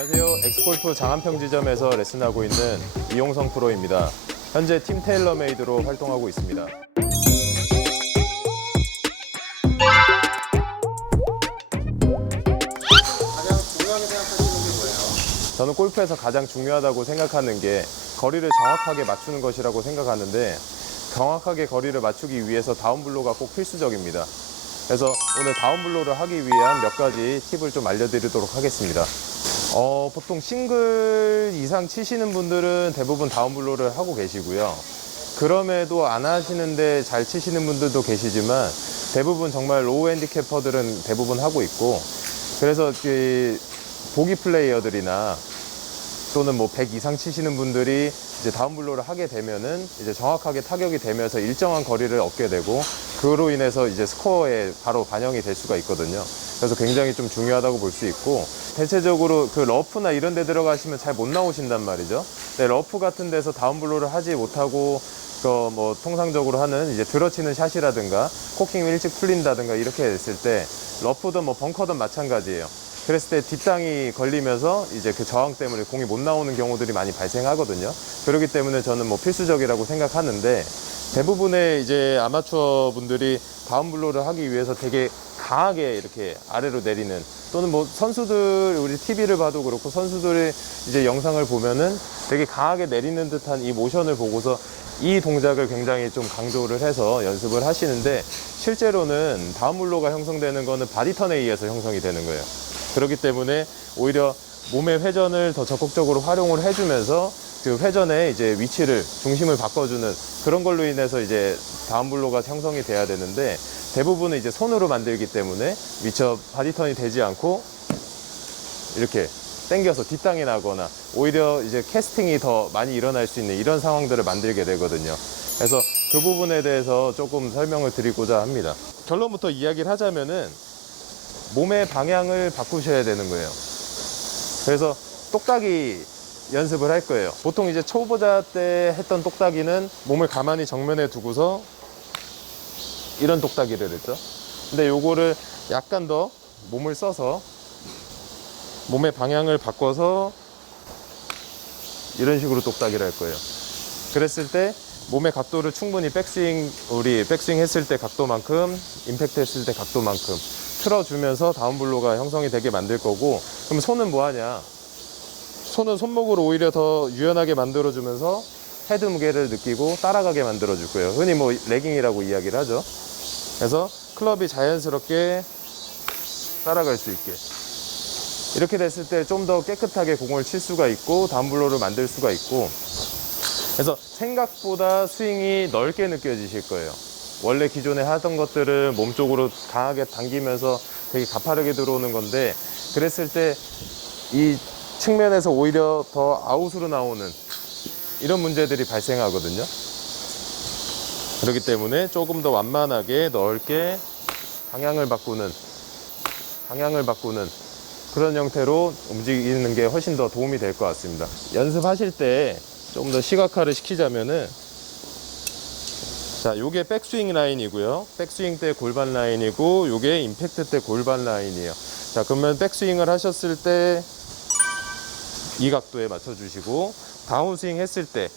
안녕하세요. 엑스골프 장안평 지점에서 레슨하고 있는 이용성 프로입니다. 현재 팀 테일러메이드로 활동하고 있습니다. 가장 중요하게 생각하시는 게 뭐예요? 저는 골프에서 가장 중요하다고 생각하는 게 거리를 정확하게 맞추는 것이라고 생각하는데, 정확하게 거리를 맞추기 위해서 다운블로가 꼭 필수적입니다. 그래서 오늘 다운블로를 하기 위한 몇 가지 팁을 좀 알려드리도록 하겠습니다. 보통 싱글 이상 치시는 분들은 대부분 다운블로를 하고 계시고요. 그럼에도 안 하시는데 잘 치시는 분들도 계시지만 대부분 정말 로우 핸디캐퍼들은 대부분 하고 있고, 그래서 보기 플레이어들이나 또는 뭐 100 이상 치시는 분들이 이제 다운블로를 하게 되면은 이제 정확하게 타격이 되면서 일정한 거리를 얻게 되고, 그로 인해서 이제 스코어에 바로 반영이 될 수가 있거든요. 그래서 굉장히 좀 중요하다고 볼 수 있고, 대체적으로 그 러프나 이런 데 들어가시면 잘 못 나오신단 말이죠. 근데 러프 같은 데서 다운블로를 하지 못하고 뭐 통상적으로 하는 이제 들어치는 샷이라든가 코킹이 일찍 풀린다든가 이렇게 됐을 때, 러프든 뭐 벙커든 마찬가지예요. 그랬을 때 뒷땅이 걸리면서 이제 그 저항 때문에 공이 못 나오는 경우들이 많이 발생하거든요. 그렇기 때문에 저는 뭐 필수적이라고 생각하는데, 대부분의 이제 아마추어 분들이 다운블로를 하기 위해서 되게 강하게 이렇게 아래로 내리는, 또는 뭐 선수들, 우리 TV를 봐도 그렇고 선수들의 이제 영상을 보면은 되게 강하게 내리는 듯한 이 모션을 보고서 이 동작을 굉장히 좀 강조를 해서 연습을 하시는데, 실제로는 다운블로가 형성되는 거는 바디턴에 의해서 형성이 되는 거예요. 그렇기 때문에 오히려 몸의 회전을 더 적극적으로 활용을 해주면서 그 회전의 이제 위치를, 중심을 바꿔주는 그런 걸로 인해서 이제 다운블로가 형성이 돼야 되는데, 대부분은 이제 손으로 만들기 때문에 미처 바디턴이 되지 않고 이렇게 당겨서 뒷땅이 나거나 오히려 이제 캐스팅이 더 많이 일어날 수 있는 이런 상황들을 만들게 되거든요. 그래서 그 부분에 대해서 조금 설명을 드리고자 합니다. 결론부터 이야기를 하자면은 몸의 방향을 바꾸셔야 되는 거예요. 그래서 똑딱이 연습을 할 거예요. 보통 이제 초보자 때 했던 똑딱이는 몸을 가만히 정면에 두고서 이런 똑딱이를 했죠. 근데 요거를 약간 더 몸을 써서 몸의 방향을 바꿔서 이런 식으로 똑딱이를 할 거예요. 그랬을 때 몸의 각도를 충분히 우리 백스윙 했을 때 각도만큼, 임팩트 했을 때 각도만큼 틀어주면서 다운블로가 형성이 되게 만들 거고, 그럼 손은 뭐 하냐? 손은 손목으로 오히려 더 유연하게 만들어주면서 헤드 무게를 느끼고 따라가게 만들어줄 거예요. 흔히 뭐 레깅이라고 이야기를 하죠. 그래서 클럽이 자연스럽게 따라갈 수 있게, 이렇게 됐을 때 좀 더 깨끗하게 공을 칠 수가 있고 다운블로를 만들 수가 있고, 그래서 생각보다 스윙이 넓게 느껴지실 거예요. 원래 기존에 하던 것들은 몸쪽으로 강하게 당기면서 되게 가파르게 들어오는 건데, 그랬을 때 이 측면에서 오히려 더 아웃으로 나오는 이런 문제들이 발생하거든요. 그렇기 때문에 조금 더 완만하게 넓게 방향을 바꾸는 그런 형태로 움직이는 게 훨씬 더 도움이 될 것 같습니다. 연습하실 때 좀 더 시각화를 시키자면은, 자, 요게 백스윙 라인이고요. 백스윙 때 골반 라인이고, 요게 임팩트 때 골반 라인이에요. 자, 그러면 백스윙을 하셨을 때 이 각도에 맞춰주시고, 다운스윙 했을 때,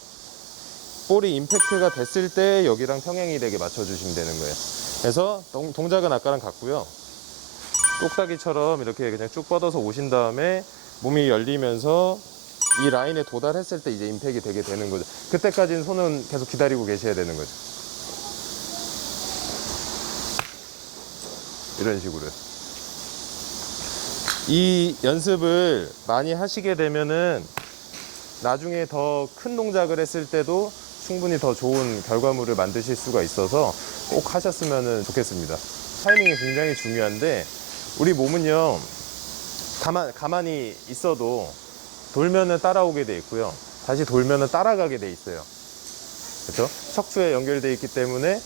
볼이 임팩트가 됐을 때 여기랑 평행이 되게 맞춰주시면 되는 거예요. 그래서 동작은 아까랑 같고요. 똑딱이처럼 이렇게 그냥 쭉 뻗어서 오신 다음에 몸이 열리면서 이 라인에 도달했을 때 이제 임팩이 되게 되는 거죠. 그때까지는 손은 계속 기다리고 계셔야 되는 거죠. 이런 식으로요. 이 연습을 많이 하시게 되면은 나중에 더 큰 동작을 했을 때도 충분히 더 좋은 결과물을 만드실 수가 있어서 꼭 하셨으면 좋겠습니다. 타이밍이 굉장히 중요한데, 우리 몸은요, 가만히 있어도 돌면은 따라오게 돼 있고요, 다시 돌면은 따라가게 돼 있어요. 그렇죠? 척추에 연결돼 있기 때문에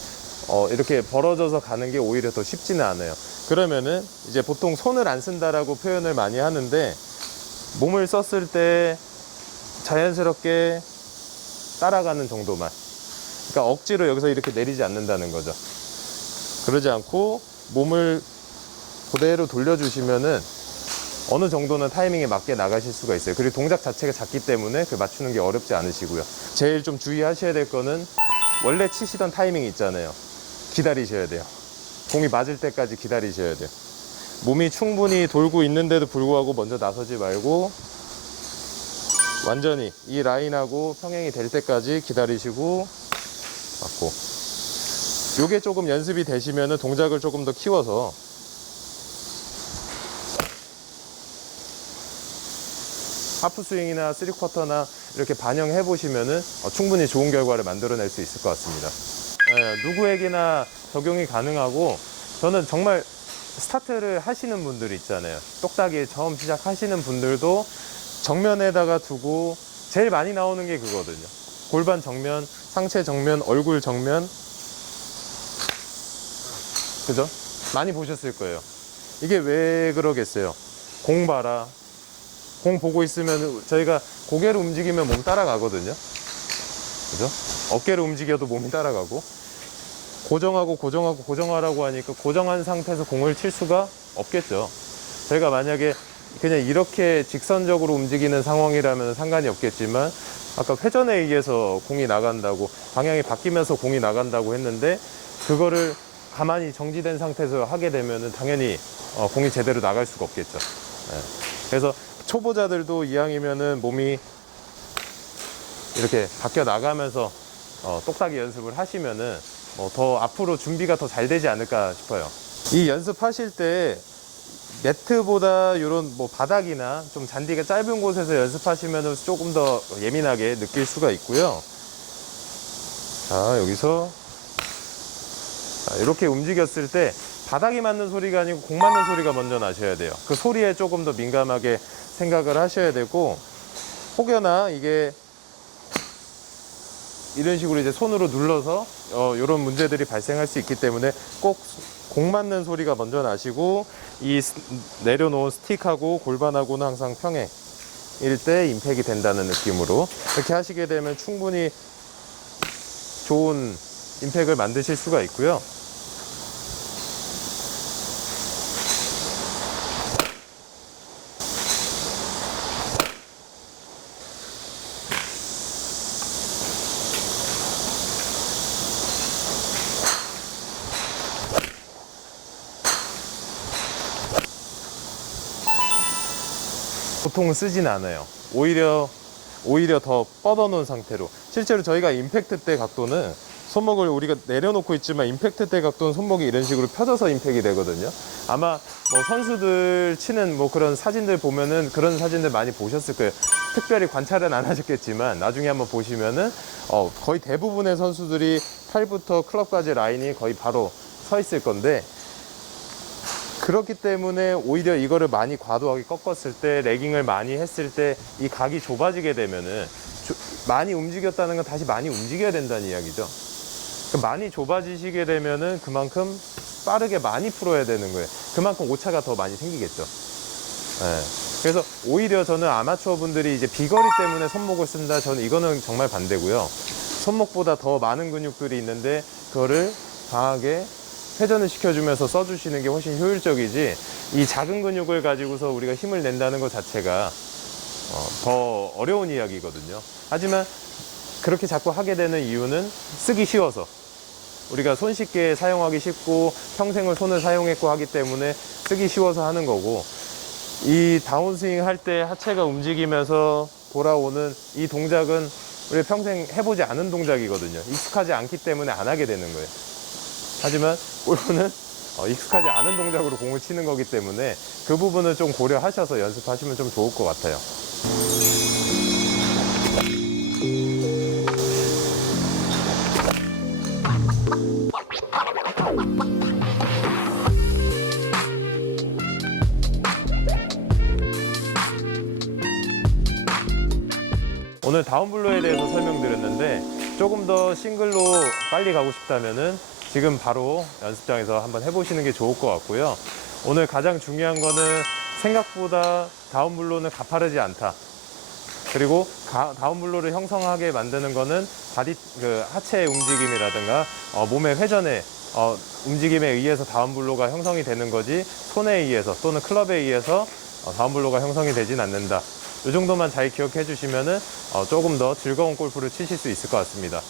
이렇게 벌어져서 가는 게 오히려 더 쉽지는 않아요. 그러면은 이제 보통 손을 안 쓴다라고 표현을 많이 하는데, 몸을 썼을 때 자연스럽게 따라가는 정도만, 그러니까 억지로 여기서 이렇게 내리지 않는다는 거죠. 그러지 않고 몸을 그대로 돌려주시면은 어느 정도는 타이밍에 맞게 나가실 수가 있어요. 그리고 동작 자체가 작기 때문에 그 맞추는 게 어렵지 않으시고요. 제일 좀 주의하셔야 될 거는 원래 치시던 타이밍 있잖아요. 기다리셔야 돼요. 공이 맞을 때까지 기다리셔야 돼요. 몸이 충분히 돌고 있는데도 불구하고 먼저 나서지 말고 완전히 이 라인하고 평행이 될 때까지 기다리시고 맞고, 요게 조금 연습이 되시면은 동작을 조금 더 키워서 하프스윙이나 3쿼터나 이렇게 반영해 보시면은 충분히 좋은 결과를 만들어낼 수 있을 것 같습니다. 누구에게나 적용이 가능하고, 저는 정말 스타트를 하시는 분들 있잖아요. 똑딱이 처음 시작하시는 분들도 정면에다가 두고 제일 많이 나오는 게 그거거든요. 골반 정면, 상체 정면, 얼굴 정면. 그죠? 많이 보셨을 거예요. 이게 왜 그러겠어요? 공 봐라. 공 보고 있으면 저희가 고개를 움직이면 몸 따라가거든요. 그죠? 어깨를 움직여도 몸이 따라가고, 고정하고 고정하고 고정하라고 하니까 고정한 상태에서 공을 칠 수가 없겠죠. 저희가 만약에 그냥 이렇게 직선적으로 움직이는 상황이라면 상관이 없겠지만, 아까 회전에 의해서 공이 나간다고, 방향이 바뀌면서 공이 나간다고 했는데 그거를 가만히 정지된 상태에서 하게 되면 당연히 공이 제대로 나갈 수가 없겠죠. 네. 그래서 초보자들도 이왕이면은 몸이 이렇게 바뀌어 나가면서 똑딱이 연습을 하시면은 더 앞으로 준비가 더 잘 되지 않을까 싶어요. 이 연습하실 때 네트보다 이런 바닥이나 좀 잔디가 짧은 곳에서 연습하시면 조금 더 예민하게 느낄 수가 있고요. 자, 여기서 이렇게 움직였을 때 바닥이 맞는 소리가 아니고 공 맞는 소리가 먼저 나셔야 돼요. 그 소리에 조금 더 민감하게 생각을 하셔야 되고, 혹여나 이게 이런 식으로 이제 손으로 눌러서 이런 문제들이 발생할 수 있기 때문에 꼭 공 맞는 소리가 먼저 나시고, 이 내려놓은 스틱하고 골반하고는 항상 평행일 때 임팩이 된다는 느낌으로 이렇게 하시게 되면 충분히 좋은 임팩을 만드실 수가 있고요. 보통은 쓰진 않아요. 오히려 더 뻗어놓은 상태로. 실제로 저희가 임팩트 때 각도는 손목을 우리가 내려놓고 있지만, 임팩트 때 각도는 손목이 이런 식으로 펴져서 임팩이 되거든요. 아마 선수들 치는 그런 사진들 보면은 그런 사진들 많이 보셨을 거예요. 특별히 관찰은 안 하셨겠지만 나중에 한번 보시면은 거의 대부분의 선수들이 팔부터 클럽까지 라인이 거의 바로 서 있을 건데, 그렇기 때문에 오히려 이거를 많이 과도하게 꺾었을 때, 레깅을 많이 했을 때 이 각이 좁아지게 되면은 많이 움직였다는 건 다시 많이 움직여야 된다는 이야기죠. 많이 좁아지시게 되면은 그만큼 빠르게 많이 풀어야 되는 거예요. 그만큼 오차가 더 많이 생기겠죠. 네. 그래서 오히려 저는 아마추어 분들이 이제 비거리 때문에 손목을 쓴다, 저는 이거는 정말 반대고요. 손목보다 더 많은 근육들이 있는데 그거를 강하게 회전을 시켜주면서 써주시는 게 훨씬 효율적이지, 이 작은 근육을 가지고서 우리가 힘을 낸다는 것 자체가 더 어려운 이야기거든요. 하지만 그렇게 자꾸 하게 되는 이유는 쓰기 쉬워서, 우리가 손쉽게 사용하기 쉽고 평생을 손을 사용했고 하기 때문에 쓰기 쉬워서 하는 거고, 이 다운스윙 할 때 하체가 움직이면서 돌아오는 이 동작은 우리 평생 해보지 않은 동작이거든요. 익숙하지 않기 때문에 안 하게 되는 거예요. 하지만 골프는 익숙하지 않은 동작으로 공을 치는 거기 때문에 그 부분을 좀 고려하셔서 연습하시면 좀 좋을 것 같아요. 오늘 다운블로에 대해서 설명드렸는데, 조금 더 싱글로 빨리 가고 싶다면은 지금 바로 연습장에서 한번 해보시는 게 좋을 것 같고요. 오늘 가장 중요한 거는 생각보다 다운블로는 가파르지 않다. 그리고 다운블로를 형성하게 만드는 거는 하체의 움직임이라든가 몸의 회전의 움직임에 의해서 다운블로가 형성이 되는 거지, 손에 의해서 또는 클럽에 의해서 다운블로가 형성이 되진 않는다. 이 정도만 잘 기억해 주시면은 조금 더 즐거운 골프를 치실 수 있을 것 같습니다.